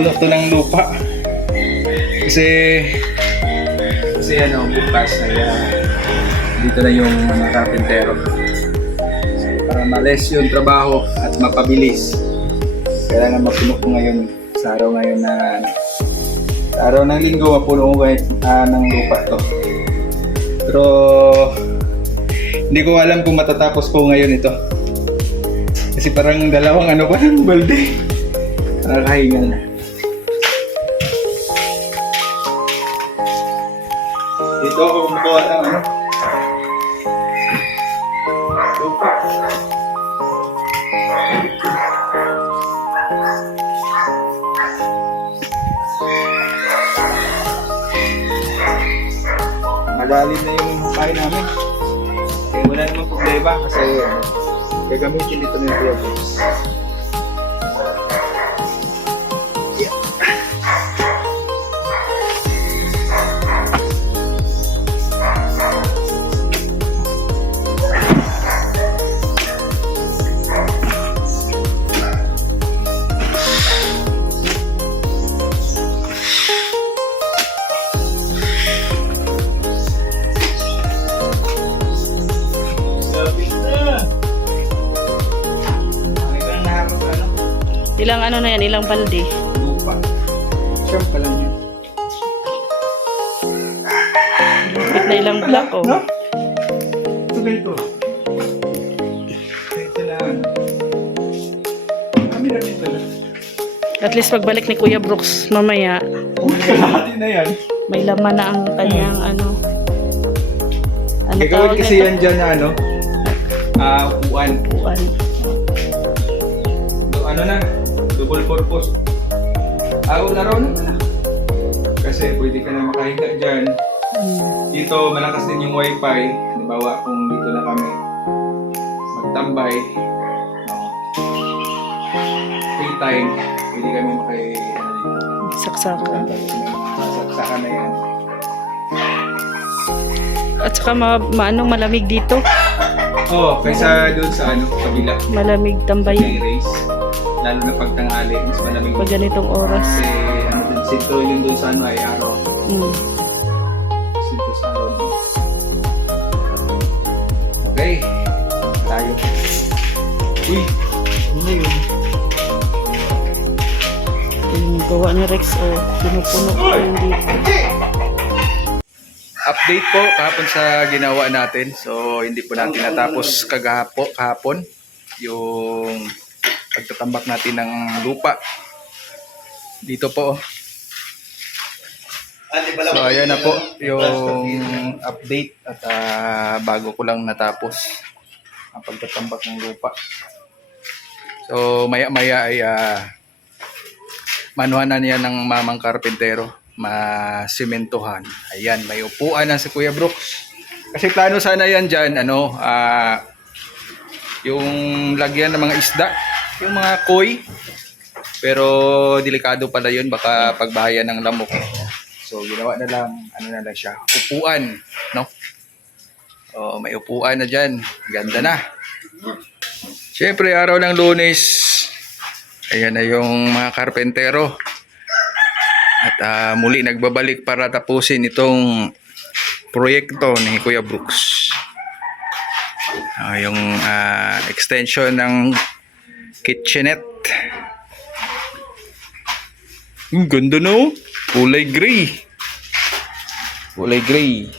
mapuno to ng lupa. Kasi bukas ay dito na yung mga karpentero. So, para ma-less yung trabaho at mapabilis. Kailangan mapuno ko ngayon sa araw ngayon na sa araw ng linggo mapuno ko kahit ng lupa to. Pero hindi ko alam kung matatapos ko ngayon ito. Kasi parang dalawang pa ng balde. Nakakahingal na. Dito ako kumukuha ng lupa. Malalim na yung kain namin. Kaya wala namang problema kasi gagamitin dito ng Kuya Brooks. Ilang na yan? Ilang balde? Lupa. Siyam pa lang yan. Bakit na ilang block oh? No? Ito ganito. Ito na kami na dito na. At least pagbalik ni Kuya Brooks mamaya, Kalahati na yan. may laman na ang kanyang ano Gagawin tawag kasi nito? yan dyan na upuan. Upuan. Double purpose. Laro na. Kasi pwede ka na makahinga dyan. Dito malakas din yung wifi. Halimbawa kung dito na kami magtambay, free time, pwede kami Saksakan. saksakan na yan. At saka malamig dito. Kaysa doon sa kabila. Malamig tambayan. May race. Lalo na pag tanghali, mas malamig. Pag ganitong oras. Kasi sintro yun doon sa ay araw. Sintro sa araw. Okay. Tayo. Uy! Ano na yun? Yung gawa ni Rex pinupuno ko yung dito. Update po kahapon sa ginawa natin. So hindi po natin natapos kahapon yung pagtatambak natin ng lupa. Dito po. So ayan na po yung update at bago ko lang natapos ang pagtatambak ng lupa. So maya-maya ay manuhan na niya ng mamang karpentero, masimentohan. Ayan, may upuan na si Kuya Brooks. Kasi plano sana yan dyan, yung lagyan ng mga isda, yung mga koi. Pero delikado pala yun, baka pagbahayan ng lamok. So ginawa na lang, na lang siya, upuan, no? May upuan na dyan, ganda na. Siyempre, araw ng Lunes, ayan na yung mga karpentero. At muli nagbabalik para tapusin itong proyekto ni Kuya Brooks. Yung extension ng kitchenette. Ganda no? Kulay gray. Kulay gray.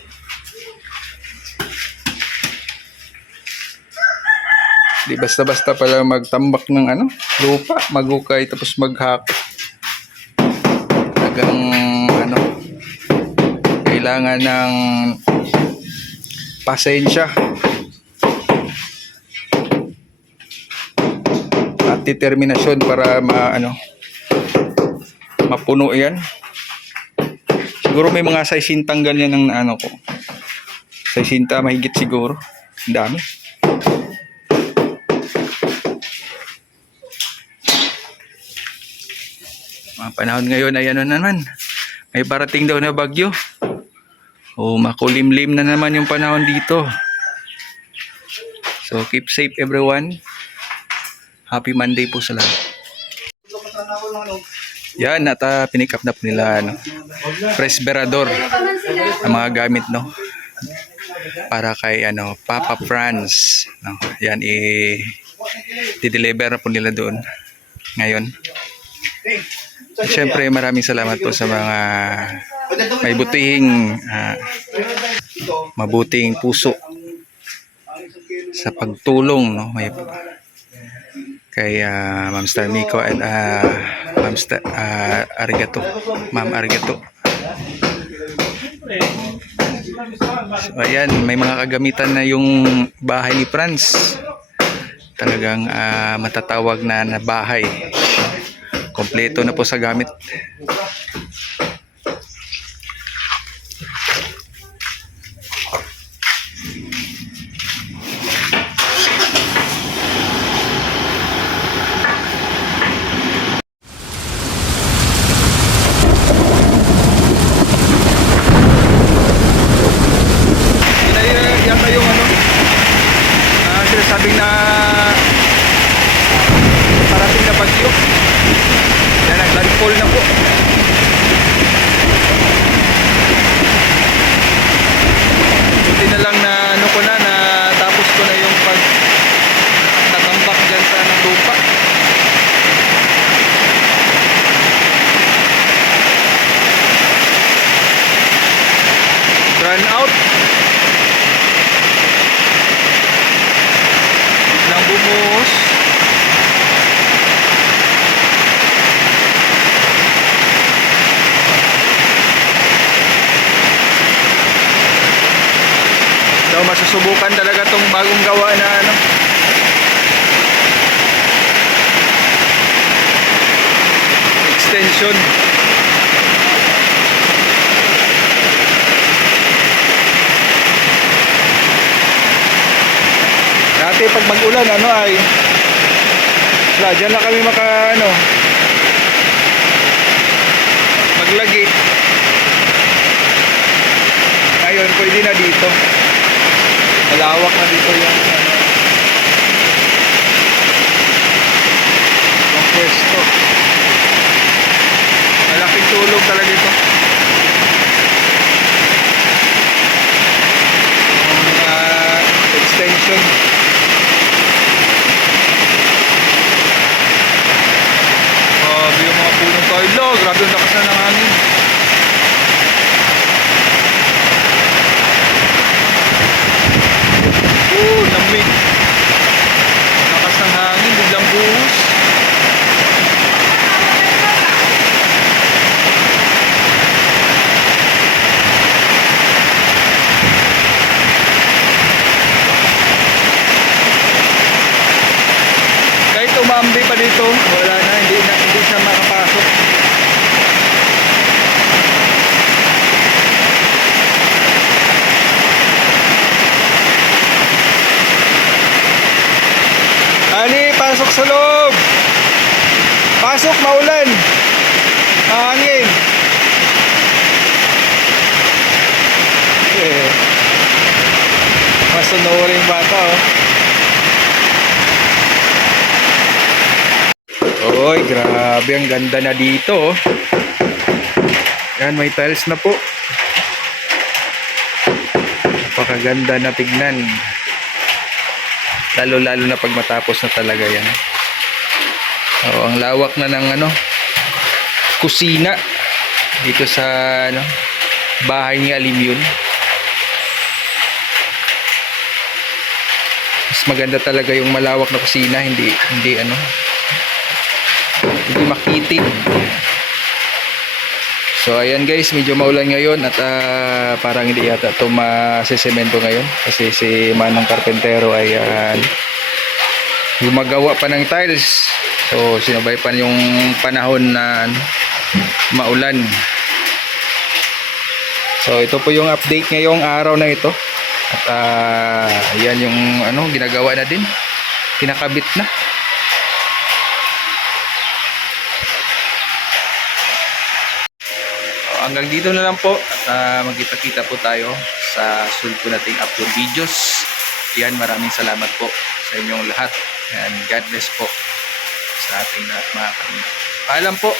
Di basta-basta pala magtambak ng lupa, magukay tapos maghakot. Talagang kailangan ng pasensya at determinasyon para mapuno yan. Siguro may mga 60 ganyan ng ko. 60 mahigit siguro. Ang dami. Mga panahon ngayon ay naman. May parating daw na bagyo. Makulimlim na naman yung panahon dito. So keep safe everyone. Happy Monday po sa lahat. Yan, at pinick up na po nila ano, presberador ang mga gamit, no? Para kay ano, Papa Franz, no? Yan, i-deliver na po nila doon ngayon. Siyempre, maraming salamat po sa mga may mabuting puso sa pagtulong, no? May kay Ma'am Star Miko at Ma'am Star Arigato. Ma'am Arigato. So, ayan, may mga kagamitan na yung bahay ni Franz. Talagang matatawag na bahay. Kompleto na po sa gamit. Yata yung ano, sinasabing na parating na bagyo. Yan, naglandfall na po. Buti na lang na ano ko na tapos ko na yung pagtatambak dyan sa lupa. Run out. Nang bumuhos. So masusubukan talaga tong bagong gawa na ano, extension. Dati pag mag-ulan ano ay dyan na kami maglagi. Ngayon pwede na dito. Malawak na dito yung pwesto. Malaking tulong talaga ito. Extension. Grabe yung mga punong kailo. Grabe yung lakas na ng hangin. Lamig. Lakas ng hangin. Biglang buhos. Kahit umambi pa dito, wala na, hindi siya makapasok. Ani, pasok sa loob. Pasok, maulan. Mahangin. Masunuring bata, oh. Oy, grabe, ang ganda na dito, oh. Yan, may tiles na po. Napakaganda na tignan. Lalo-lalo na pag matapos na talaga yan. Oh, ang lawak na ng kusina dito sa bahay ni Alimyon. Mas maganda talaga yung malawak na kusina, hindi makitid. So ayan guys, medyo maulan ngayon at parang hindi yata ito masisemento ngayon kasi si Manong Karpentero ay gumagawa pa ng tiles. So sinabay pa yung panahon na maulan. So ito po yung update ngayong araw na ito. At ayan yung ginagawa na din. Kinakabit na. Hanggang dito na lang po at magkita-kita po tayo sa susunod po nating upload videos. Yan, maraming salamat po sa inyong lahat and God bless po sa ating lahat mga kapatid. Paalam po.